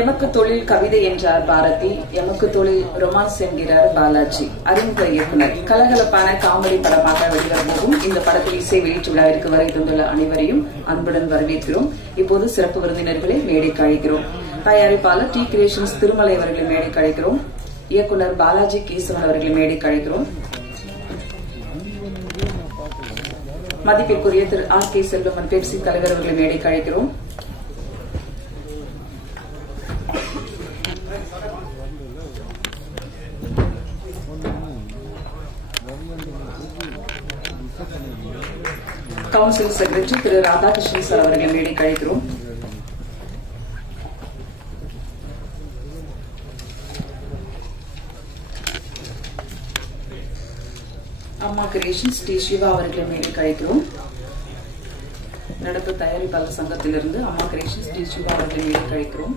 எமக்கு தொழில் கவிதை என்றார் பாரதி, எமக்கு தொழில் ரொமான்ஸ் என்கிறார் பாலாஜி. அறிமுக இயக்குனர். கலகலப்பான காமெடி படமாக வெளிவரப்போகும் இந்த படத்தில் இசை வெளியீட்டு விழாவிற்கு வரை தந்துள்ள அனைவரையும் அன்புடன் வரவேற்கிறோம். இப்போது சிறப்பு விருந்தினர்களை மேடைக்கு அழைக்கிறோம். தயாரிப்பாளர் டி கிரியேஷன்ஸ் திருமலை அவர்களை மேடைக்கு அழைக்கிறோம். இயக்குனர் பாலாஜி கேசவன் அவர்களை மேடைக்கு அழைக்கிறோம். மதிப்பிற்குரிய திரு ஆர் கே செல்வமன் பெப்சி தலைவர் அவர்களை மேடைக்கு அழைக்கிறோம். கவுன்சில் செக்ரட்டரி திரு ராதாகிருஷ்ணன் சார் அவர்களை மேடைக்கு அழைக்கிறோம். அம்மா கிரியேஷன்ஸ் டி சிவா அவர்களை மேடைக்கு அழைக்கிறோம். நடப்பு தயாரிப்பாளர் சங்கத்திலிருந்து அம்மா கிரியேஷன்ஸ் டி சிவா அவர்களை மேடைக்கு அழைக்கிறோம்.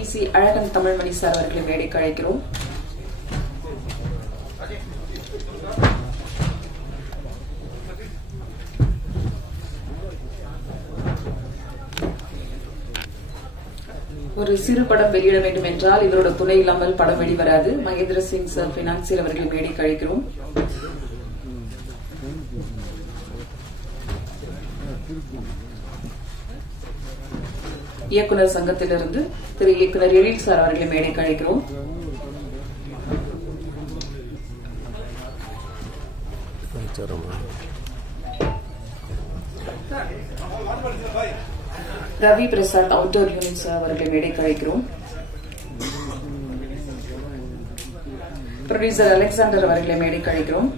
இசி அழகன் தமிழ்மணி சார் அவர்களை மேடைக்கு அழைக்கிறோம். ஒரு சிறு படம் வெளியிட வேண்டும் என்றால் இவரோட துணை இல்லாமல் படம் வெளிவராது. மகேந்திர சிங் சார் பினான்சியர் அவர்களை மேடைக்கு அழைக்கிறோம். இயக்குனர் சங்கத்திலிருந்து திரு இயக்குனர் எழில் சார் அவர்களை மேடைக்கு அழைக்கிறோம். Ravi Prasad outdoor unit sir அவர்களை மேடைக்கு அழைக்கிறோம். ப்ரொடியூசர் அலெக்சாண்டர் அவர்களை மேடைக்கு அழைக்கிறோம்.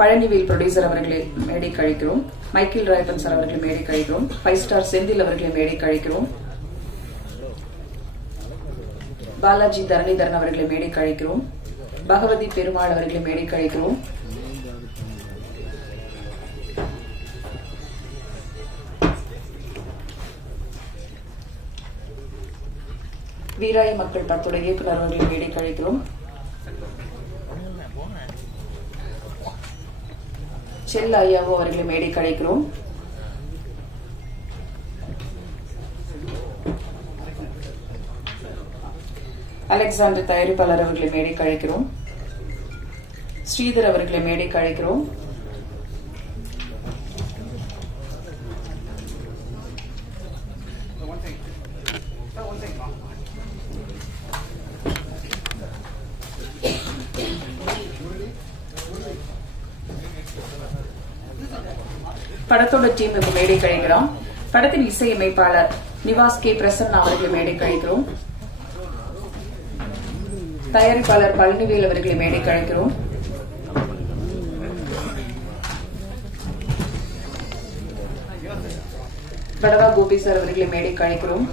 பழனிவேல் ப்ரொடியூசர் அவர்களை மேடைக்கு அழைக்கிறோம். மைக்கேல் ராயப்பன் சார் அவர்களை மேடைக்கு அழைக்கிறோம். 5 ஸ்டார் செந்தில் அவர்களை மேடைக்கு அழைக்கிறோம். பாலாஜி தரணிதரன் அவர்களை மேடைக்கு அழைக்கிறோம். பகவதி பெருமாள் அவர்களை மேடைக்கு அழைக்கிறோம். வீராய மக்கள் படத்தோட இயக்குனர் அவர்களை மேடைக்கு அழைக்கிறோம். செல்ல ஐயாவோ அவர்களை மேடைக்கு அழைக்கிறோம். அலெக்சாண்டர் தயாரிப்பாளர் அவர்களை மேடைக்கு அழைக்கிறோம். ஸ்ரீதர் அவர்களை மேடைக்கு அழைக்கிறோம். படத்தோட டீம் இப்ப மேடைக்கு அழைக்கிறோம். படத்தின் இசையமைப்பாளர் நிவாஸ் கே பிரசன்னா அவர்களை மேடைக்கு அழைக்கிறோம். தயாரிப்பாளர் பழனிவேல் அவர்களை மேடைக்கு அழைக்கிறோம். படவா கோபி சார் அவர்களை மேடைக்கு அழைக்கிறோம்.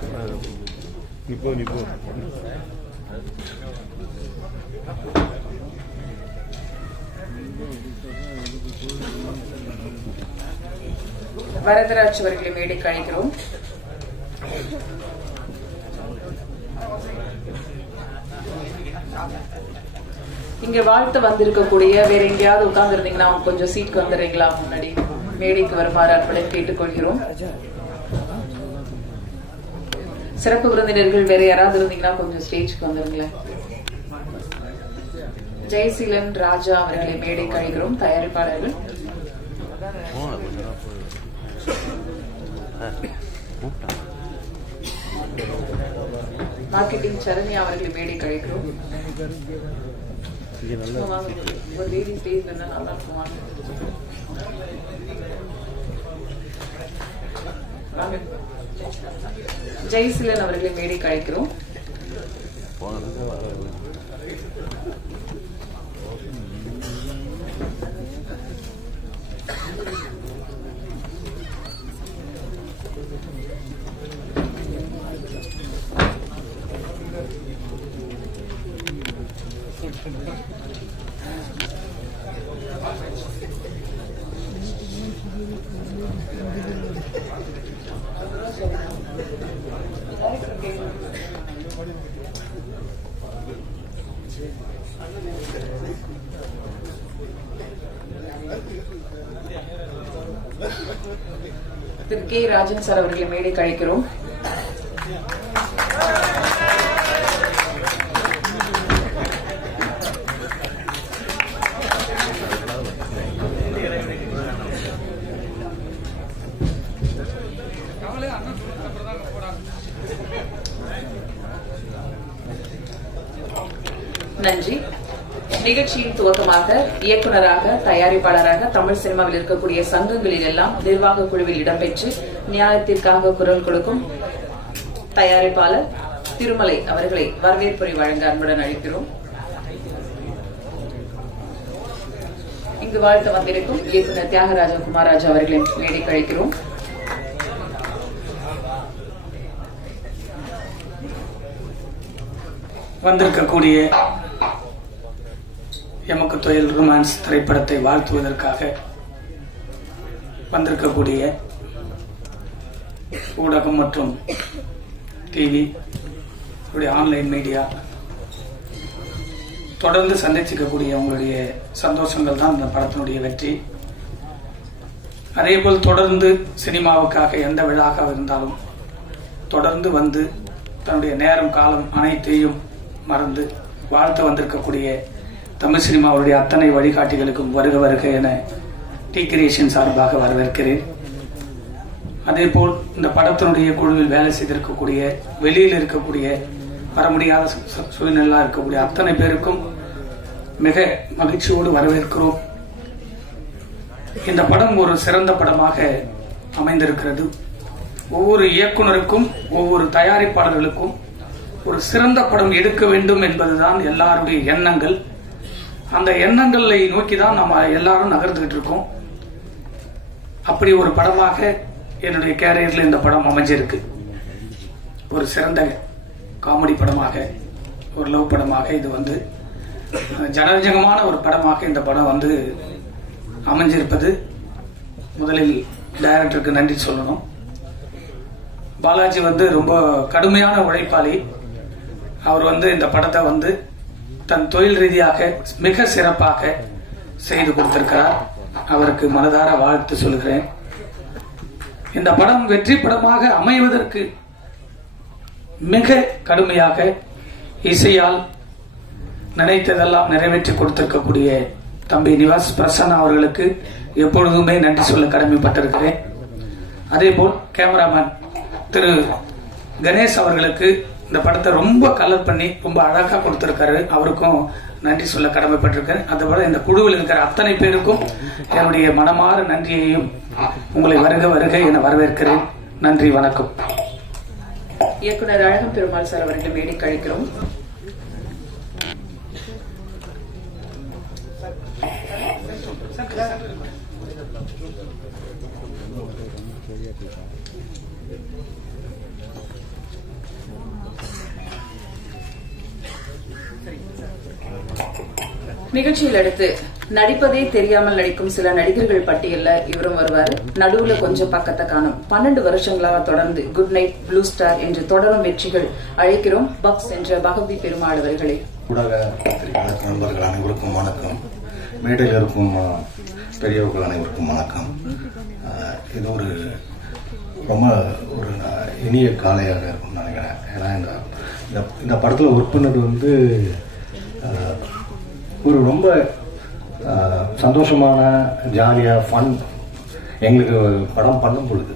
வரதராஜ் அவர்களை மேடைக்கு அழைக்கிறோம். இங்க வாழ்த்து வந்திருக்கக்கூடிய வேற எங்கேயாவது உட்கார்ந்து இருந்தீங்கன்னா கொஞ்சம் சீட்டுக்கு வந்துடுறீங்களா? முன்னாடி மேடைக்கு வருமாறு அன்புடன் கேட்டுக்கொள்கிறோம். சிறப்பு விருந்தினர்கள் வேற யாராவது இருந்தீங்கன்னா கொஞ்சம் ஸ்டேஜ்க்கு வந்துருங்களேன். ஜெயசீலன் ராஜா அவர்களை மேடைக்கு அழைக்கிறோம். தயாரிப்பாளர்கள் மார்க்கெட்டிங் சரண்யா அவர்களை மேடைக்கு அழைக்கிறோம். நல்லா ஜெயசீலன் அவர்களை மேடைக்கு அழைக்கிறோம். திரு கே ராஜன் சார் அவர்களை மேடைக்கு அழைக்கிறோம். நன்றி. நிகழ்ச்சியின் துவக்கமாக இயக்குநராக, தயாரிப்பாளராக தமிழ் சினிமாவில் இருக்கக்கூடிய சங்கங்களில் எல்லாம் நிர்வாக குழுவில் இடம்பெற்று நியாயத்திற்காக குரல் கொடுக்கும் தயாரிப்பாளர் திருமலை அவர்களை வரவேற்புரை வழங்க அன்புடன் அழைக்கிறோம். இங்கு வாழ்த்து வந்திருக்கும் இயக்குநர் தியாகராஜ குமாராஜ் அவர்களை மேடைக்கு அழைக்கிறோம். வந்திருக்கக்கூடிய எமக்கு தொழில் ரொமான்ஸ் திரைப்படத்தை வாழ்த்துவதற்காக வந்திருக்கக்கூடிய ஊடகம் மற்றும் டிவி, ஆன்லைன் மீடியா தொடர்ந்து சந்திச்சிக்கக்கூடிய உங்களுடைய சந்தோஷங்கள் தான் இந்த படத்தினுடைய வெற்றி. அதேபோல் தொடர்ந்து சினிமாவுக்காக எந்த விழாவாக இருந்தாலும் தொடர்ந்து வந்து தன்னுடைய நேரம் காலம் அனைத்தையும் மறந்து வாழ்த்து வந்திருக்கக்கூடிய தமிழ் சினிமாவுடைய அத்தனை வழிகாட்டிகளுக்கும் வருக வருக என டி கிரியேஷன் சார்பாக வரவேற்கிறேன். அதேபோல் இந்த படத்தினுடைய குழுவில் வேலை செய்திருக்கக்கூடிய, வெளியில் இருக்கக்கூடிய, வர முடியாத சூழ்நிலை இருக்கக்கூடிய அத்தனை பேருக்கும் மிக மகிழ்ச்சியோடு வரவேற்கிறோம். இந்த படம் ஒரு சிறந்த படமாக அமைந்திருக்கிறது. ஒவ்வொரு இயக்குனருக்கும், ஒவ்வொரு தயாரிப்பாளர்களுக்கும் ஒரு சிறந்த படம் எடுக்க வேண்டும் என்பதுதான் எல்லாருடைய எண்ணங்கள். அந்த எண்ணங்களை நோக்கிதான் நம்ம எல்லாரும் நகர்ந்துகிட்டு இருக்கோம். அப்படி ஒரு படமாக என்னுடைய கேரியர்ல இந்த படம் அமைஞ்சிருக்கு. ஒரு சிறந்த காமெடி படமாக, ஒரு லவ் படமாக, இது வந்து ஜனரஞ்சகமான ஒரு படமாக இந்த படம் வந்து அமைஞ்சிருப்பது முதலில் டைரக்டருக்கு நன்றி சொல்லணும். பாலாஜி வந்து ரொம்ப கடுமையான உழைப்பாளி. அவர் வந்து இந்த படத்தை வந்து தன் தொழில் ரீதியாக மிக சிறப்பாக செய்து கொடுத்திருக்கிறார். அவருக்கு மனதார வாழ்த்து சொல்கிறேன். இந்த படம் வெற்றி படமாக அமைவதற்கு மிக கடுமையாக இசையால் நினைத்ததெல்லாம் நிறைவேற்றி கொடுத்திருக்கக்கூடிய தம்பி நிவாஸ் பிரசன்னா அவர்களுக்கு எப்பொழுதுமே நன்றி சொல்ல கடமைப்பட்டிருக்கிறேன். அதேபோல் கேமராமேன் திரு கணேஷ் அவர்களுக்கு இந்த படத்தை ரொம்ப கலர் பண்ணி ரொம்ப அழகா கொடுத்திருக்காரு. அவருக்கும் நன்றி சொல்ல கடமைப்பட்டிருக்கேன். அதுபோல இந்த குழுவில் இருக்கிற அத்தனை பேருக்கும் என்னுடைய மனமாற நன்றியையும் உங்களை வருக வருக என வரவேற்கிறேன். நன்றி, வணக்கம். இயக்குனர் அழகம் பெருமாள் சார் அவர்களை மேடைக்கு அழைக்கிறோம். நிகழ்ச்சியில் அடுத்து நடிப்பதே தெரியாமல் நடிக்கும் சில நடிகர்கள் பட்டியல்ல இவரும் வருவார். நடுவுல கொஞ்சம் பக்கத்தை காணும். 12 வருஷங்களாக தொடர்ந்து குட் நைட், ப்ளூ ஸ்டார் என்று தொடரும் வெற்றிகள். அழைக்கிறோம் பக்ஸ் என்ற பகவதி பெருமாள் அவர்களை. ஊடக பத்திரிகையாளர் நண்பர்கள் அனைவருக்கும் வணக்கம். மேடையில் இருக்கும் பெரியவர்கள் அனைவருக்கும் வணக்கம். இது ஒரு ரொம்ப ஒரு இனிய காலையாக இருக்கும்னு நினைக்கிறேன். ஏன்னா இந்த படத்தில் ஒர்க் பண்ணது வந்து ஒரு ரொம்ப சந்தோஷமான, ஜாலியாக, ஃபன். எங்களுக்கு படம் பண்ணும் பொழுது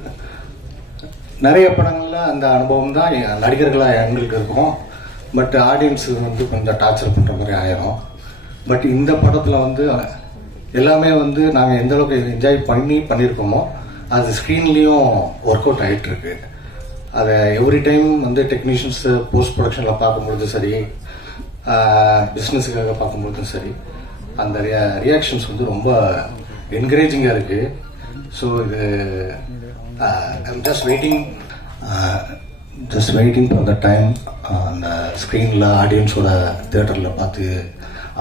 நிறைய படங்களில் அந்த அனுபவம் தான் நடிகர்களாக எங்களுக்கு இருக்கும். பட் ஆடியன்ஸ் வந்து கொஞ்சம் டார்ச்சர் பண்ணுற மாதிரி ஆயிரும். பட் இந்த படத்தில் வந்து எல்லாமே வந்து நாங்கள் எந்த அளவுக்கு என்ஜாய் பண்ணியிருக்கோமோ அது ஸ்க்ரீன்லேயும் ஒர்க் அவுட் ஆகிட்டு இருக்கு. அதை எவ்ரி டைம் வந்து டெக்னீஷியன்ஸ் போஸ்ட் ப்ரொடக்ஷனில் பார்க்கும்பொழுது சரி, பிஸ்னஸுக்காக பார்க்கும்பொழுதும் சரி, அந்த ரியாக்ஷன்ஸ் வந்து ரொம்ப என்கரேஜிங்காக இருக்கு. ஸோ இது I'm just waiting for the time அந்த ஸ்க்ரீனில் ஆடியன்ஸோட தியேட்டரில் பார்த்து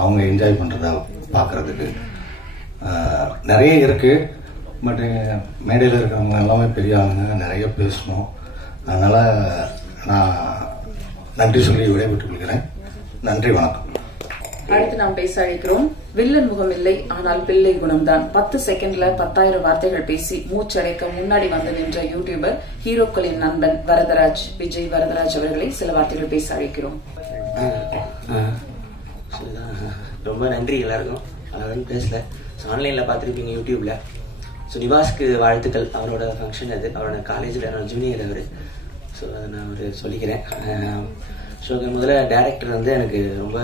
அவங்க என்ஜாய் பண்ணுறத பார்க்குறதுக்கு நிறைய இருக்கு. பட் மேடையில் இருக்கிறவங்க எல்லாமே பெரிய ஆளுங்க, நிறைய பேசணும். அதனால் நான் நன்றி சொல்லி விடைபெற்றுக் கொள்கிறேன். நன்றி, வணக்கம். அடுத்து நாம் பேச அழைக்கிறோம் வில்லன் முகம் இல்லை, ஆனால் பிள்ளை குணம்தான். 10 செகண்ட்ல 10,000 வார்த்தைகள் பேசி மூச்சடைக்க முன்னாடி வந்து நின்ற யூடியூபர், ஹீரோக்களின் நண்பன் வரதராஜ், விஜய் வரதராஜ் அவர்களை சில வார்த்தைகள் பேச அழைக்கிறோம். ரொம்ப நன்றி எல்லாருக்கும். அதான் பேசல, ஆன்லைன்ல பார்த்துருப்பீங்க யூடியூப்ல. ஸோ நிவாஸ்க்கு வாழ்த்துக்கள். அவரோட ஃபங்க்ஷன் அது, அவரோட காலேஜில் என்னோட ஜூனியர் அவர். ஸோ அதை நான் ஒரு சொல்லிக்கிறேன். ஸோ முதல்ல டேரக்டர் வந்து எனக்கு ரொம்ப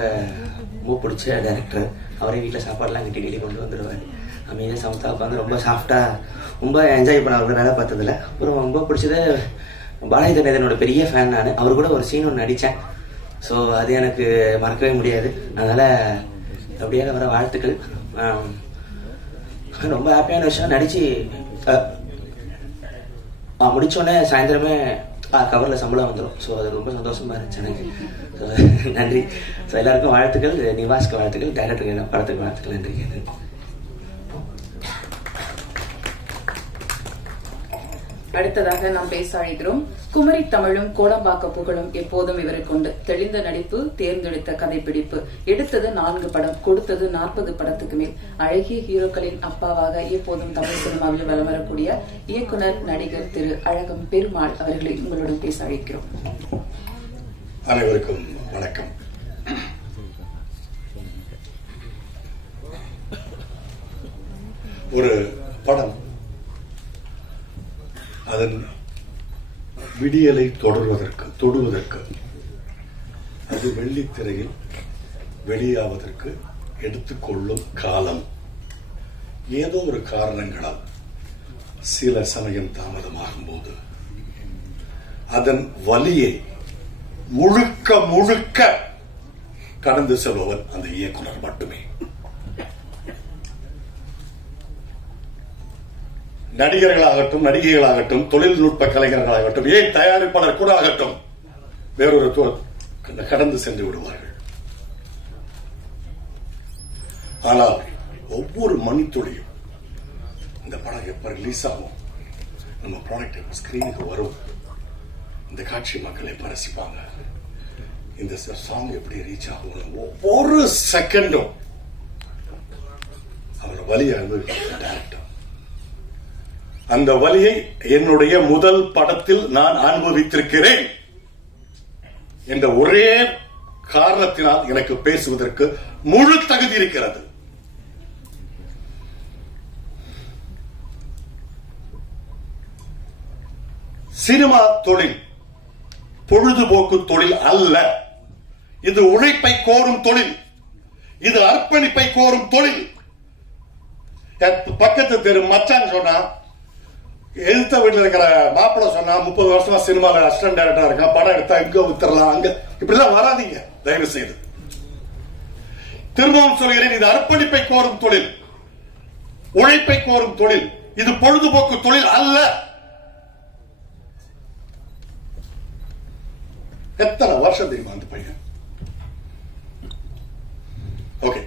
பிடிச்ச டேரக்டர். அவரே வீட்டில் சாப்பாடுலாம் கட்டி டெய்லி கொண்டு வந்துடுவார். அமைதியாக சமத்தா உட்காந்து ரொம்ப சாஃப்டாக ரொம்ப என்ஜாய் பண்ண அவரோட வேலை பார்த்ததில்ல. அப்புறம் ரொம்ப பிடிச்சது பாலாஜி கணேசனோட பெரிய ஃபேன் நான். அவர் கூட ஒரு சீன் ஒன்று நடித்தேன். ஸோ அது எனக்கு மறக்கவே முடியாது. அதனால் அப்படியே வர வாழ்த்துக்கள். ரொம்ப ஹாப்பியான விஷயம், நடிச்சு முடிச்சோடனே சாயந்தரமே கவரில் சம்பளம் வந்துடும். ஸோ அது ரொம்ப சந்தோஷமா இருந்துச்சு எனக்கு. ஸோ நன்றி. ஸோ எல்லாருக்கும் வாழ்த்துக்கள், நிவாஸ்க்கு வாழ்த்துக்கள், டைரக்டருக்கு படத்துக்கு வாழ்த்துக்கள். நன்றி. அடுத்ததாக நாம் பேச அழைக்கிறோம். குமரி தமிழும் கோடம்பாக்க புகழும் எப்போதும் இவருக்கு உண்டு. தெளிந்த நடிப்பு, தேர்ந்தெடுத்த கதைப்பிடிப்பு, எடுத்தது 4 படம், கொடுத்தது 40 படத்துக்கு மேல். அழகிய ஹீரோக்களின் அப்பாவாக எப்போதும் தமிழ் சினிமாவில் வலம் வரக்கூடிய இயக்குனர் நடிகர் திரு அழகம் பெருமாள் அவர்களை உங்களுடன் பேச அழைக்கிறோம். அனைவருக்கும் வணக்கம். ஒரு படம் அதன் விடியலை தொடுவதற்கு அது வெள்ளித்திரையில் வெளியாவதற்கு எடுத்துக்கொள்ளும் காலம் ஏதோ ஒரு காரணங்களால் சில சமயம் தாமதமாகும் போது அதன் வலியை முழுக்க கடந்து செல்பவன் அந்த இயக்குனர் மட்டுமே. நடிகர்களாகட்டும், நடிகைகளாகட்டும், தொழில்நுட்ப கலைஞர்களாகட்டும், ஏன் தயாரிப்பாளர் கூட ஆகட்டும், வேறொரு கடந்து சென்று விடுவார்கள். ஆனால் ஒவ்வொரு மணித்துளியும் இந்த படம் எப்ப ரிலீஸ் ஆகும், நம்ம ப்ராடக்ட் ஸ்கிரீனுக்கு வரும், இந்த காட்சி மக்கள் எப்ப ரசிப்பாங்க, இந்த சாங் எப்படி ரீச் ஆகும், ஒவ்வொரு செகண்டும் அவர் வலியை அனுபவிக்கிற டைரக்டர். அந்த வலியை என்னுடைய முதல் படத்தில் நான் அனுபவித்திருக்கிறேன் என்ற ஒரே காரணத்தினால் எனக்கு பேசுவதற்கு முழு தகுதி இருக்கிறது. சினிமா தொழில் பொழுதுபோக்கு தொழில் அல்ல. இது உழைப்பை கோரும் தொழில். இது அர்ப்பணிப்பை கோரும் தொழில். பக்கத்து தெரு மச்சான் சொன்னா, எழுத்த வீட்டில் இருக்கிற மாப்பிள்ள சொன்னா 30 வருஷமா சினிமாவில் அசிஸ்டன்ட் டைரக்டரா இருக்கா, படம் எடுத்தா இங்க வித்துறலாம், அங்க இப்படிலாம் வராதீங்க தயவு செய்து. திரும்பவும் சொல்கிறேன், இது அர்ப்பணிப்பை கோரும் தொழில், உழைப்பை கோரும் தொழில். இது பொழுதுபோக்கு தொழில் அல்ல. எத்தனை வருஷம் தெரியுமா அந்த பையன்? ஓகே,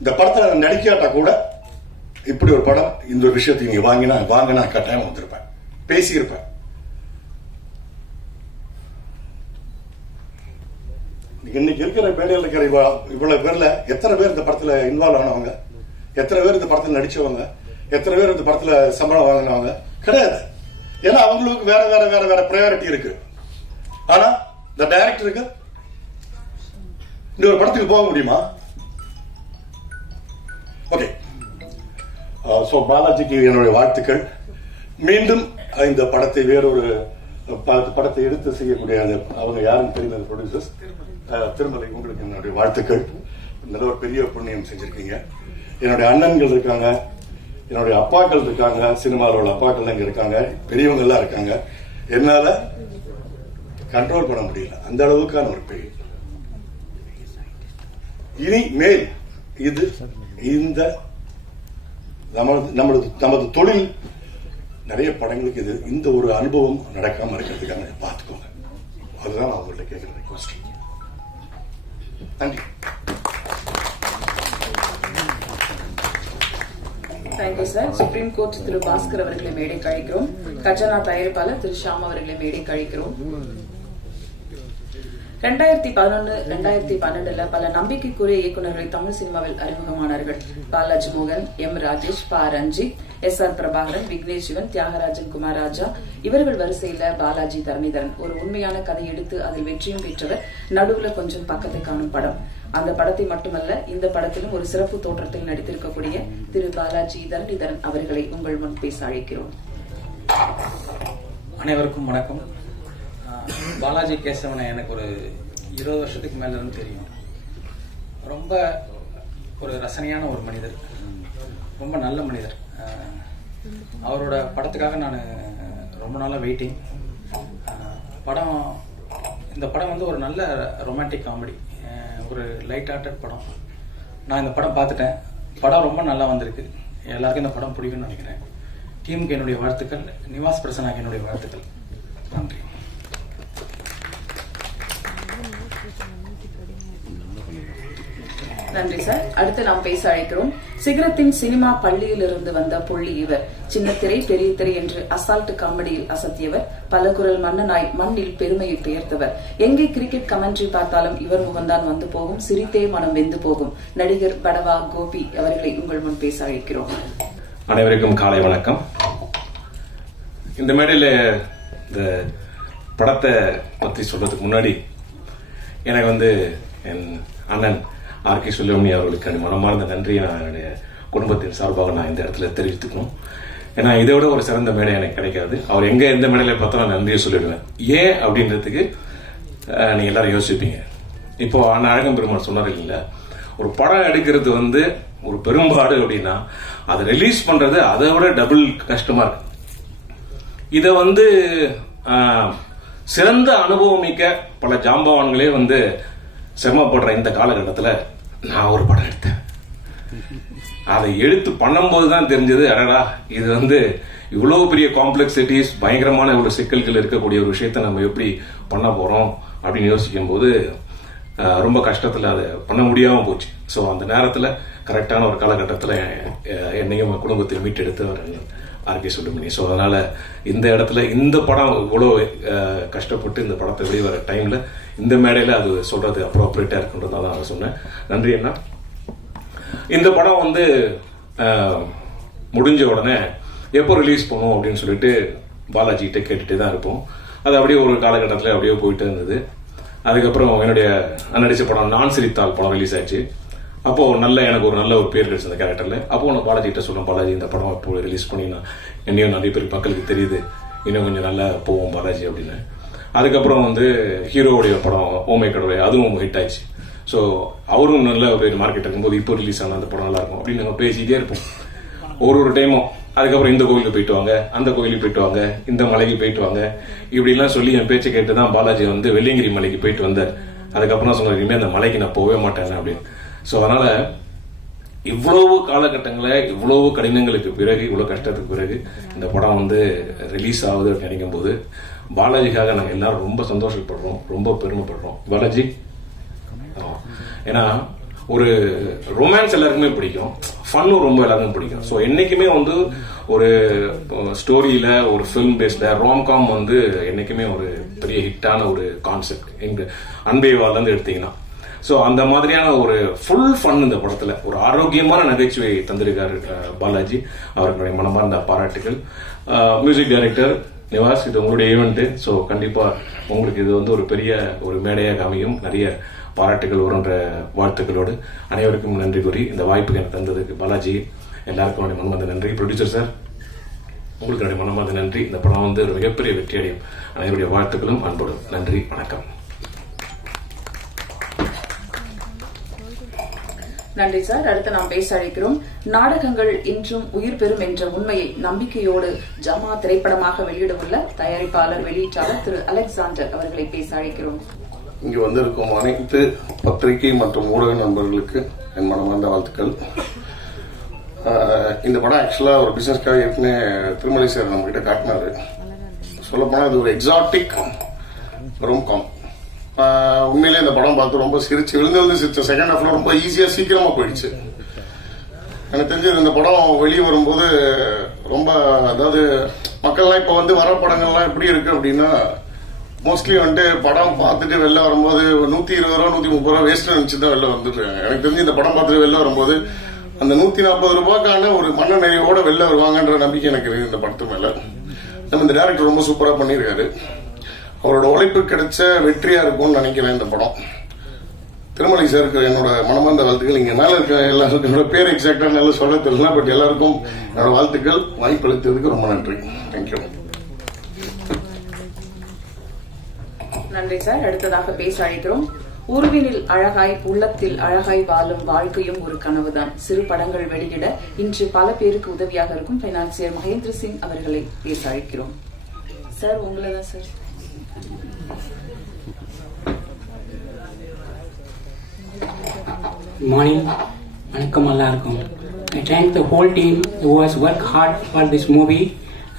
இந்த படத்துல நடிக்காட்டா கூட இப்படி ஒரு படம், இந்த ஒரு விஷயத்தை நீங்க வாங்கினா கட்டாயம் வந்திருப்பேன், பேசியிருப்பேன். இன்னைக்கு இருக்கிற மேடையில் இருக்கிற இவ்வளவு பேர்ல எத்தனை பேர் இந்த படத்துல இன்வால்வ் ஆனவங்க, எத்தனை பேர் இந்த படத்துல நடிச்சவங்க, எத்தனை பேர் இந்த படத்துல சம்பளம் வாங்கினவங்க? கிடையாது. ஏன்னா அவங்களுக்கு வேற வேற வேற வேற ப்ரையாரிட்டி இருக்கு. ஆனா இந்த டைரக்டருக்கு இந்த ஒரு படத்துக்கு போக முடியுமா? ஓகே, சோ பாலாஜிக்கு என்னுடைய வாழ்த்துக்கள். மீண்டும் இந்த படத்தை வேறொரு படத்தை எடுத்து செய்யக்கூடிய அவங்க யாரும் தெரிந்த ப்ரொடியூசர்ஸ் திருமலை, உங்களுக்கு என்னுடைய வாழ்த்துக்கள். நல்ல ஒரு பெரிய புண்ணியம் செஞ்சிருக்கீங்க. என்னுடைய அண்ணன்கள் இருக்காங்க, என்னுடைய அப்பாக்கள் இருக்காங்க, சினிமாவில் உள்ள அப்பாக்கள் இங்க இருக்காங்க, பெரியவங்க எல்லாம் இருக்காங்க. என்னால கண்ட்ரோல் பண்ண முடியல, அந்த அளவுக்கான ஒரு பெரிய. இனி மேல் இது இந்த நமது தொழில் நிறைய படங்களுக்கு இது இந்த ஒரு அனுபவம் நடக்காம இருக்கிறதுக்காக பார்த்துக்கோங்க. அதுதான் நான் உங்கள்ட்ட கேட்கிற ரிக்வெஸ்ட். நன்றி. Thank you sir. சுப்ரீம் கோர்ட் திரு பாஸ்கர் அவர்களை மேடை கழிக்கிறோம். கஜனா தயாரிப்பாளர் திரு ஷாம் அவர்களை மேடை கழிக்கிறோம். 2011, 2012 பல நம்பிக்கைக்குரிய இயக்குநர்களை தமிழ் சினிமாவில் அறிமுகமானார்கள். பாலாஜி மோகன், எம் ராஜேஷ், பா ரஞ்சித், SR பிரபாகரன், விக்னேஷ் சிவன், தியாகராஜன், குமார் ராஜா. இவர்கள் வரிசையில பாலாஜி தரணிதரன் ஒரு உண்மையான கதை எடுத்து அதில் வெற்றியும் பெற்றவர். நடுவுல கொஞ்சம் பக்கத்தை காணும் படம். அந்த படத்தை மட்டுமல்ல, இந்த படத்திலும் ஒரு சிறப்பு தோற்றத்தில் நடித்திருக்கக்கூடிய திரு பாலாஜி தரணிதரன் அவர்களை உங்கள் முன் பேச அழைக்கிறோம். அனைவருக்கும் வணக்கம். பாலாஜி கேசவனை எனக்கு ஒரு 20 வருஷத்துக்கு மேல இருந்து தெரியும். ரொம்ப ஒரு ரசனையான ஒரு மனிதர், ரொம்ப நல்ல மனிதர். அவரோட படத்துக்காக நான் ரொம்ப நாளா வெயிட்டிங். இந்த படம் வந்து ஒரு நல்ல ரொமான்டிக் காமெடி, ஒரு லைட் ஹார்ட்டட் படம். நான் இந்த படம் பார்த்துட்டேன். படம் ரொம்ப நல்லா வந்திருக்கு. எல்லாருக்கும் இந்த படம் பிடிக்கும்னு நினைக்கிறேன். டீமுக்கு என்னுடைய வாழ்த்துக்கள், நிவாஸ் பிரசன்னாக்கு என்னுடைய வாழ்த்துக்கள். நன்றி. நன்றி சார். அடுத்து நாம் பேச அழைக்கிறோம். சிகரத்தின் சினிமா பள்ளியிலிருந்து வந்த புள்ளி இவர். சின்ன திரை பெரிய திரை என்று அசால்ட் காமெடியில் அசத்தியவர். பல குரல் மன்னனாய் மண்ணில் பெருமையை பெயர்த்தவர். எங்கே கிரிக்கெட் கமெண்ட்ரி பார்த்தாலும் இவர் முகம்தான் வந்து போகும். சிரித்தே மனம் வெந்து போகும். நடிகர் படவா கோபி அவர்களை உங்கள் முன் பேச அழைக்கிறோம். அனைவருக்கும் காலை வணக்கம். இந்த மேடையில இந்த படத்தை பற்றி சொல்றதுக்கு முன்னாடி எனக்கு வந்து என் அண்ணன் RK சுல்லிமணி அவர்களுக்கு மனமார்ந்த நன்றியை நான் என்னுடைய குடும்பத்தின் சார்பாக நான் இந்த இடத்துல தெரிவித்துக்கணும். ஏன்னா இதை விட ஒரு சிறந்த மேடை எனக்கு கிடைக்காது. அவர் எந்த மேடையில பார்த்தாலும் நன்றியை சொல்லிடுவேன். ஏன் அப்படின்றதுக்கு நீங்க எல்லாரும் யோசிப்பீங்க. இப்போ அண்ணன் அழகம் பெருமாள் சொன்னார் இல்லைங்களா, ஒரு படம் எடுக்கிறது வந்து ஒரு பெரும்பாடு அப்படின்னா அதை ரிலீஸ் பண்றது அதை விட டபுள் கஷ்டமா இருக்கு. இத வந்து சிறந்த அனுபவம் மிக்க பல ஜாம்பவான்களே வந்து சிரமப்படுற இந்த காலகட்டத்தில் நான் ஒரு படம் எடுத்தேன். அதை எடுத்து பண்ணும்போதுதான் தெரிஞ்சது, அடடா இது வந்து இவ்வளவு பெரிய காம்ப்ளெக்சிட்டிஸ், பயங்கரமான இவ்வளவு சிக்கல்கள் இருக்கக்கூடிய ஒரு விஷயத்த நம்ம எப்படி பண்ண போறோம் அப்படின்னு யோசிக்கும் போது ரொம்ப கஷ்டத்துல அதை பண்ண முடியாம போச்சு. ஸோ அந்த நேரத்தில் கரெக்டான ஒரு காலகட்டத்தில் என்னையும் குடும்பத்தை மீட்டெடுத்து RK சுல்லிமணி. ஸோ அதனால இந்த இடத்துல இந்த படம் இவ்வளோ கஷ்டப்பட்டு இந்த படத்தை வெளிவர டைம்ல இந்த மேடையில அது சொல்றது அப்ரோப்ரியேட்டா இருக்குன்றதால நான் சொன்னேன். நன்றி அண்ணா. இந்த படம் வந்து முடிஞ்ச உடனே எப்போ ரிலீஸ் பண்ணும் அப்படின்னு சொல்லிட்டு பாலாஜி கிட்ட கேட்டுட்டே தான் இருப்போம். அது அப்படியே ஒரு காலகட்டத்தில் அப்படியே போயிட்டு இருந்தது. அதுக்கப்புறம் என்னுடைய நடிச்ச படம் நான் சிரித்தால் படம் ரிலீஸ் ஆச்சு. அப்போ எனக்கு ஒரு நல்ல ஒரு பேர் கிடைச்ச அந்த கேரக்டர்ல. அப்போ நான் பாலாஜி கிட்ட சொன்னேன், பாலாஜி இந்த படம் இப்போ ரிலீஸ் பண்ணினா என்னையும் நிறைய பேர் மக்களுக்கு தெரியுது, இன்னும் கொஞ்சம் நல்லா போவோம் பாலாஜி அப்படின்னு. அதுக்கப்புறம் வந்து ஹீரோவுடைய படம் ஓமை கடவுளை, அதுவும் ஹிட் ஆயிடுச்சு. ஸோ அவரும் நல்ல ஒரு மார்க்கெட் இருக்கும்போது இப்போ ரிலீஸ் ஆன அந்த படம் நல்லா இருக்கும் அப்படின்னு நாங்கள் பேசிக்கிட்டே இருப்போம் ஒரு டைமும். அதுக்கப்புறம் இந்த கோயிலுக்கு போயிட்டு வாங்க, அந்த கோயிலுக்கு போயிட்டு வாங்க, இந்த மலைக்கு போயிட்டு வாங்க இப்படிலாம் சொல்லி என் பேச்சை கேட்டு தான் பாலாஜி வந்து வெள்ளியங்கிரி மலைக்கு போயிட்டு வந்தார். அதுக்கப்புறம் சொன்னார், இனிமே அந்த மலைக்கு நான் போகவே மாட்டேன் அப்படின்னு. ஸோ அதனால இவ்வளவு காலகட்டங்களை, இவ்வளவு கடினங்களுக்கு பிறகு, இவ்வளவு கஷ்டத்துக்கு பிறகு இந்த படம் வந்து ரிலீஸ் ஆகுது நினைக்கும் போது பாலாஜிக்காக நாங்கள் எல்லாரும் ரொம்ப சந்தோஷப்படுறோம், ரொம்ப பெருமைப்படுறோம். பாலாஜி ஏன்னா ஒரு ரொமான்ஸ் எல்லாருக்குமே பிடிக்கும், ஃபன்னும் ரொம்ப எல்லாருக்கும் பிடிக்கும். ஸோ என்னைக்குமே வந்து ஒரு ஸ்டோரியில ஒரு ஃபிலிம் பேஸ்ல ரோம்காம் வந்து என்னைக்குமே ஒரு பெரிய ஹிட்டான ஒரு கான்செப்ட். எங்க அன்பேவால இருந்து எடுத்தீங்கன்னா ஸோ அந்த மாதிரியான ஒரு ஃபுல் ஃபன் இந்த படத்துல ஒரு ஆரோக்கியமான நகைச்சுவை தந்திருக்காரு பாலாஜி. அவர்களுடைய மனமார்ந்த பாராட்டுகள். மியூசிக் டைரக்டர் நிவாஸ், இது உங்களுடைய ஈவெண்ட். ஸோ கண்டிப்பா உங்களுக்கு இது வந்து ஒரு பெரிய ஒரு மேடையாக அமையும். நிறைய பாராட்டுகள் வரும்ன்ற வாழ்த்துக்களோடு அனைவருக்கும் நன்றி கூறி இந்த வாய்ப்புக்கு எனக்கு தந்ததுக்கு பாலாஜி எல்லாருக்கும் என்னுடைய மனமார்ந்த நன்றி. ப்ரொடியூசர் சார், உங்களுக்கு என்னுடைய மனமார்ந்த நன்றி. இந்த படம் வந்து ஒரு மிகப்பெரிய வெற்றி அடையும். அனைவருடைய வாழ்த்துக்களும் அன்போடும் நன்றி. வணக்கம். நன்றி சார். அடுத்து நாம் பேச அழைக்கிறோம். நாடகங்கள் இன்றும் உயிர் பெறும் என்ற உண்மையை நம்பிக்கையோடு ஜமா திரைப்படமாக வெளியிடவுள்ள தயாரிப்பாளர், வெளியீட்டாளர் திரு அலெக்சாண்டர் அவர்களை பேச அழைக்கிறோம். இங்கு வந்திருக்கும் அனைத்து பத்திரிகை மற்றும் ஊடக நண்பர்களுக்கு என் மனமார்ந்த வாழ்த்துக்கள். இந்த படம் ஆக்சுவலா ஒரு பிசினஸ்க்காக ஏற்கனவே திருமலை சார் நம்ம கிட்ட காட்டினாரு. சொல்லப்போனா இது ஒரு எக்ஸாட்டிக் ரோம்காம். உண்மையிலே இந்த படம் பார்த்து ரொம்ப சிரிச்சு விழுந்து சிரிச்ச. செகண்ட் ஹாஃப்ல ரொம்ப ஈஸியா சீக்கிரமா போயிடுச்சு. எனக்கு தெரிஞ்சது இந்த படம் வெளியே வரும்போது ரொம்ப, அதாவது மக்கள்லாம் இப்ப வந்து வர படங்கள்லாம் எப்படி இருக்கு அப்படின்னா மோஸ்ட்லி வந்துட்டு படம் பார்த்துட்டு வெளில வரும்போது 120 ரூபா 130 ரூபா வேஸ்ட் நினைச்சு தான் வெளில வந்துருக்காங்க. எனக்கு தெரிஞ்சு இந்த படம் பார்த்துட்டு வெளில வரும்போது அந்த 140 ரூபாய்க்கான ஒரு மன நிறைவோட வெளில வருவாங்கன்ற நம்பிக்கை எனக்கு இருக்கு இந்த படத்து மேல. நம்ம இந்த டைரக்டர் ரொம்ப சூப்பரா பண்ணியிருக்காரு. அவரோட உழைப்பு கிடைச்ச வெற்றியா இருக்கும்னு நினைக்கிறேன் இந்த படம். திருமலை சாருக்கு என்னோட மனமார்ந்த வாழ்த்துக்கள். இங்க மேல இருக்க எல்லாருக்கும் என்னோட பேர் எக்ஸாக்டா நல்லா சொல்ல தெரியல, பட் எல்லாருக்கும் என்னோட வாழ்த்துக்கள். வாய்ப்பு அளித்ததுக்கு ரொம்ப நன்றி. தேங்க்யூ. நன்றி சார். அடுத்ததாக பேச அழைக்கிறோம். உருவினில் அழகாய் உள்ளத்தில் அழகாய் வாழும் வாழ்க்கையும் ஒரு கனவுதான். சிறு படங்கள் வெளியிட இன்று பல பேருக்கு உதவியாக இருக்கும் பைனான்சியர் மகேந்திர சிங் அவர்களை பேச அழைக்கிறோம். சார் உங்களை தான் சார். Morning, வணக்கம் எல்லாருக்கும். I thank the whole team who has worked hard for this movie.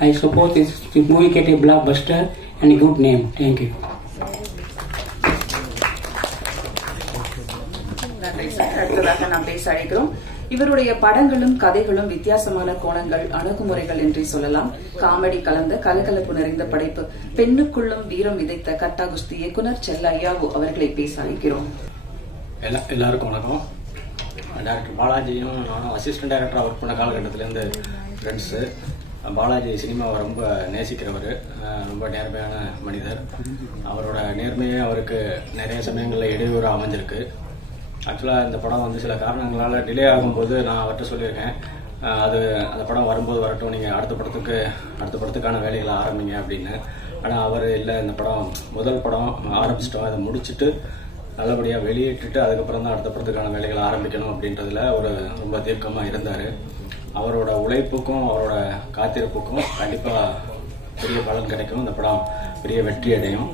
I suppose this movie get a blockbuster and a good name. Thank you. நன்றி சார். அடுத்ததாக நாம் பேச அழைக்கிறோம். இவருடைய படங்களும் கதைகளும் வித்தியாசமான கோணங்கள் அணுகுமுறைகள் என்றே சொல்லலாம். காமெடி கலந்த கலகலப்பு நிறைந்த படைப்பு. பெண்ணுக்குள்ளும் வீரம் விதைத்த கட்டா குஸ்தி இயக்குனர் செல்லையாவு அவர்களை பேச அழைக்கிறோம். எல்லாருக்கும் வணக்கம். டைரக்டர் பாலாஜியும் நானும் அசிஸ்டன்ட் டைரக்டராக ஒர்க் பண்ண காலகட்டத்திலேருந்து ஃப்ரெண்ட்ஸு. பாலாஜி சினிமாவை ரொம்ப நேசிக்கிறவர், ரொம்ப நேர்மையான மனிதர். அவரோட நேர்மையே அவருக்கு நிறைய சமயங்களில் இடையூறாக அமைஞ்சிருக்கு. ஆக்சுவலாக இந்த படம் வந்து சில காரணங்களால் டிலே ஆகும்போது நான் அவர்கிட்ட சொல்லியிருக்கேன், அந்த படம் வரும்போது வரட்டும், நீங்கள் அடுத்த படத்துக்கான வேலைகளை ஆரம்பிங்க அப்படின்னு. ஆனால் அவர் இல்லை, இந்த படம் முதல் படம் ஆரம்பிச்சிட்டோம், அதை முடிச்சுட்டு நல்லபடியாக வெளியிட்டுட்டு அதுக்கப்புறம் தான் அடுத்த படத்துக்கான வேலைகளை ஆரம்பிக்கணும் அப்படின்றதுல ஒரு ரொம்ப தீர்க்கமாக இருந்தார். அவரோட உழைப்புக்கும் அவரோட காத்திருப்புக்கும் கண்டிப்பாக பெரிய பலன் கிடைக்கும். இந்த படம் பெரிய வெற்றி அடையும்.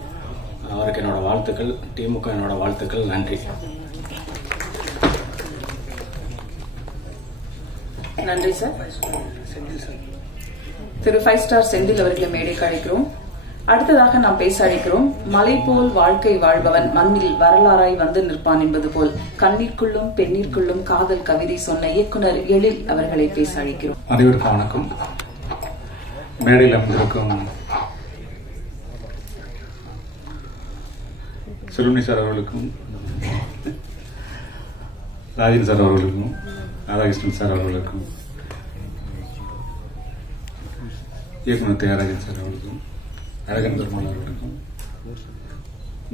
அவருக்கு என்னோட வாழ்த்துக்கள், டீமுக்கும் என்னோட வாழ்த்துக்கள். நன்றி. நன்றி சார். திரு 5 ஸ்டார் செந்தில் அவர்களை மேடைக்கு அழைக்கிறோம். அடுத்ததாக நாம் பேச அழைக்கிறோம். மலை போல் வாழ்க்கை வாழ்பவன் மண்ணில் வரலாறாய் வந்து நிற்பான் என்பது போல் கண்ணீருக்குள்ளும் பெண்ணீருக்குள்ளும் காதல் கவிதை சொன்ன இயக்குனர் எழில் அவர்களை பேச அழைக்கிறோம். அனைவருக்கும் வணக்கம். மேடையில் அமர்ந்திருக்கும் செல்வமணி சார் அவர்களுக்கும், ராஜன் சார் அவர்களுக்கும், ராதாகிருஷ்ணன் சார் அவர்களுக்கும், இயக்குனர் தியாகராஜன் சார் அவர்களுக்கும், அழகன் பெருமாள் அவர்களுக்கும்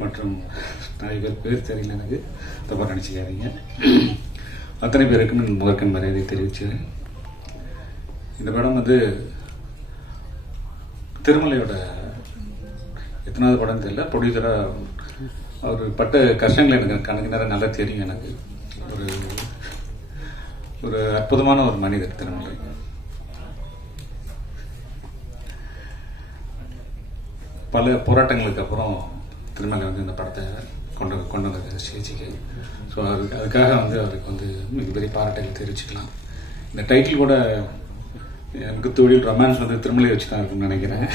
மற்றும் நிறைய பேர் தெரியல, எனக்கு தப்பா நினைச்சுக்காதீங்க. அத்தனை பேருக்கும் முதற்கண் மரியாதை தெரிவிச்சேன். இந்த படம் வந்து திருமலையோட எத்தனாவது படம் தெரியல, ப்ரொடியூசரா அவர் பட்ட கஷ்டங்கள் எனக்கு நேரம் நல்லா தெரியும். எனக்கு ஒரு அற்புதமான ஒரு மனிதர் திருமலை. பல போராட்டங்களுக்கு அப்புறம் திருமலை வந்து இந்த படத்தை கொண்டு வந்த ஸ்டேஜுக்கு. ஸோ அதுக்காக வந்து அவருக்கு வந்து மிகப்பெரிய பாராட்டுகள் தெரிவிச்சுக்கலாம். இந்த டைட்டில் கூட எனக்கு தொழில் ரொமான்ஸ் வந்து திருமலை வச்சு தான் இருக்குன்னு நினைக்கிறேன்.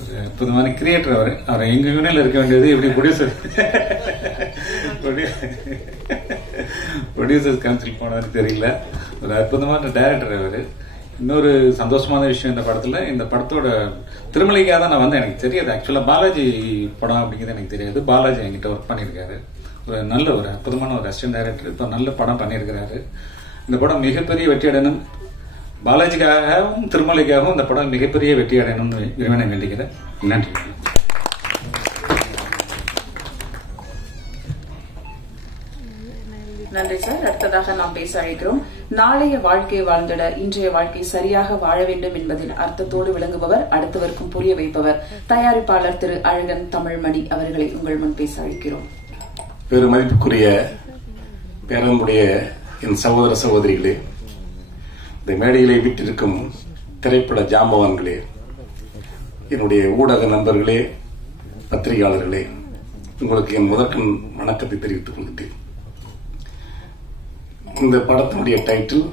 ஒரு அற்புதமான கிரியேட்டர் அவர் எங்க யூனியன்ல இருக்க வேண்டியது எப்படி ப்ரொடியூசர்ஸ் கவுன்சில் போனது தெரியல. ஒரு அற்புதமான டைரக்டர் அவர். இன்னொரு சந்தோஷமான விஷயம் இந்த படத்துல, இந்த படத்தோட திருமலைக்காக தான் நான் வந்து எனக்கு தெரியாது. ஆக்சுவலா பாலாஜி படம் அப்படிங்கிறது எனக்கு தெரியாது. பாலாஜி என்கிட்ட ஒர்க் பண்ணியிருக்காரு. ஒரு அற்புதமான ஒரு அசிஸ்டன்ட் டைரக்டர். இப்போ நல்ல படம் பண்ணியிருக்கிறாரு. இந்த படம் மிகப்பெரிய வெற்றி அடையணும், பாலாஜிக்காகவும் திருமலைக்காகவும் இந்த படம் மிகப்பெரிய வெற்றி அடையணும்னு இறைவனை வேண்டிக்கிறேன். நன்றி. நன்றி சார். அடுத்ததாக நாம் பேச அழைக்கிறோம். நாளைய வாழ்க்கை வாழ்ந்திட இன்றைய வாழ்க்கை சரியாக வாழ வேண்டும் என்பதில் அர்த்தத்தோடு விளங்குபவர், அடுத்தவருக்கும் புரிய வைப்பவர், தயாரிப்பாளர் திரு அழகன் தமிழ்மணி அவர்களை உங்கள் முன் பேச அழைக்கிறோம். பெருமதிப்புக்குரிய பேரன்புடைய என் சகோதர சகோதரிகளே, இந்த மேடையிலே விட்டிருக்கும் திரைப்பட ஜாம்பவான்களே, என்னுடைய ஊடக நண்பர்களே, பத்திரிகையாளர்களே, உங்களுக்கு என் முதற்கண் வணக்கத்தை தெரிவித்துக் கொள்கிறேன். இந்த படத்தினுடைய டைட்டில்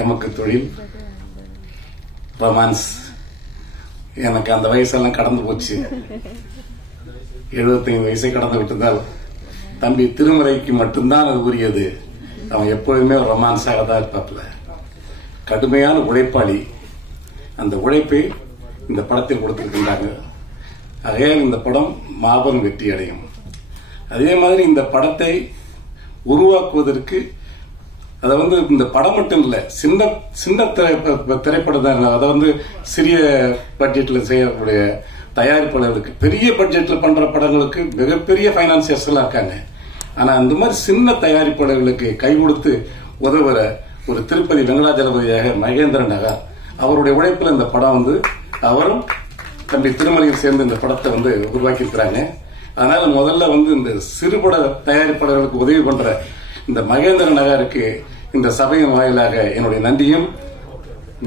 எமக்கு தொழில் ரொமான்ஸ். எனக்கு அந்த வயசெல்லாம் கடந்து போச்சு. 75 வயசை கடந்து விட்டதால் தம்பி திருமலைக்கு மட்டும்தான் அது உரியது. அவன் எப்பொழுதுமே ரொமான்ஸாக தான் இருப்பாப்ல. கடுமையான உழைப்பாளி. அந்த உழைப்பை இந்த படத்தில் கொடுத்திருக்கின்றாங்க. ஆகையால் இந்த படம் மாபெரும் வெற்றி அடையும். அதே மாதிரி இந்த படத்தை உருவாக்குவதற்கு அதை இந்த படம் மட்டும் இல்ல, சின்ன திரைப்படம் தான். அதை சிறிய பட்ஜெட்ல செய்யக்கூடிய தயாரிப்பாளர்களுக்கு, பெரிய பட்ஜெட்ல பண்ற படங்களுக்கு மிகப்பெரிய பைனான்சியர்ஸ் எல்லாம் இருக்காங்க. ஆனா அந்த மாதிரி சின்ன தயாரிப்பாளர்களுக்கு கை கொடுத்து உதவுற ஒரு திருப்பதி வெங்கடாஜலபதியாக மகேந்திரன் நகர் அவருடைய உழைப்புல இந்த படம் அவரும் தம்பி திருமலையில் சேர்ந்து இந்த படத்தை உருவாக்கி இருக்கிறாங்க. அதனால முதல்ல இந்த சிறுபட தயாரிப்பாளர்களுக்கு உதவி பண்ற இந்த மகேந்திரன் நகருக்கு இந்த சபையின் வாயிலாக என்னுடைய நன்றியும்,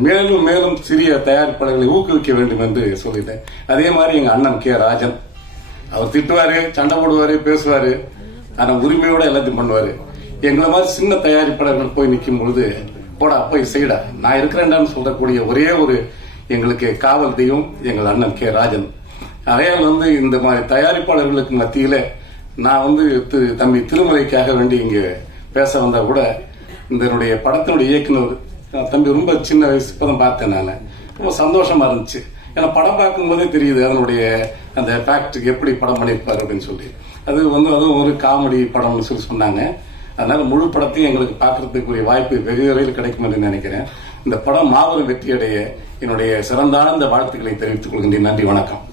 மேலும் மேலும் சிறிய தயாரிப்பாளர்களை ஊக்குவிக்க வேண்டும் என்று சொல்லிட்டேன். அதே மாதிரி எங்க அண்ணன் கே ராஜன், அவர் திட்டுவாரு, சண்டை போடுவாரு, பேசுவாரு, ஆனா உரிமையோட எல்லாத்தையும் பண்ணுவாரு. எங்களை மாதிரி சின்ன தயாரிப்பாளர்கள் போய் நிற்கும் பொழுது போடா போய் செய்யடா நான் இருக்கிறேன்டான்னு சொல்லக்கூடிய ஒரே ஒரு எங்களுக்கு காவல் தெய்வம் எங்கள் அண்ணன் கே ராஜன். அதையால் இந்த மாதிரி தயாரிப்பாளர்களுக்கு மத்தியில நான் தம்பி திருமலைக்காக வேண்டி இங்க பேச வந்தா கூட என்னுடைய படத்தினுடைய இயக்குனர் தம்பி ரொம்ப சின்ன வயசு இப்பதான் பார்த்தேன். நான் ரொம்ப சந்தோஷமா இருந்துச்சு. ஏன்னா படம் பார்க்கும் போதே தெரியுது அதனுடைய அந்த ஃபேக்ட் எப்படி படம் பண்ணியிருப்பாரு அப்படின்னு சொல்லி. அது அதுவும் ஒரு காமெடி படம்னு சொல்லி சொன்னாங்க. அதனால முழு படத்தையும் எங்களுக்கு பார்க்கறதுக்குரிய வாய்ப்பு வெகு விரைவில் கிடைக்கும் என்று நினைக்கிறேன். இந்த படம் மாபெரும் வெற்றியடைய என்னுடைய சிறந்தார்ந்த வாழ்த்துக்களை தெரிவித்துக் கொள்கின்றேன். நன்றி, வணக்கம்.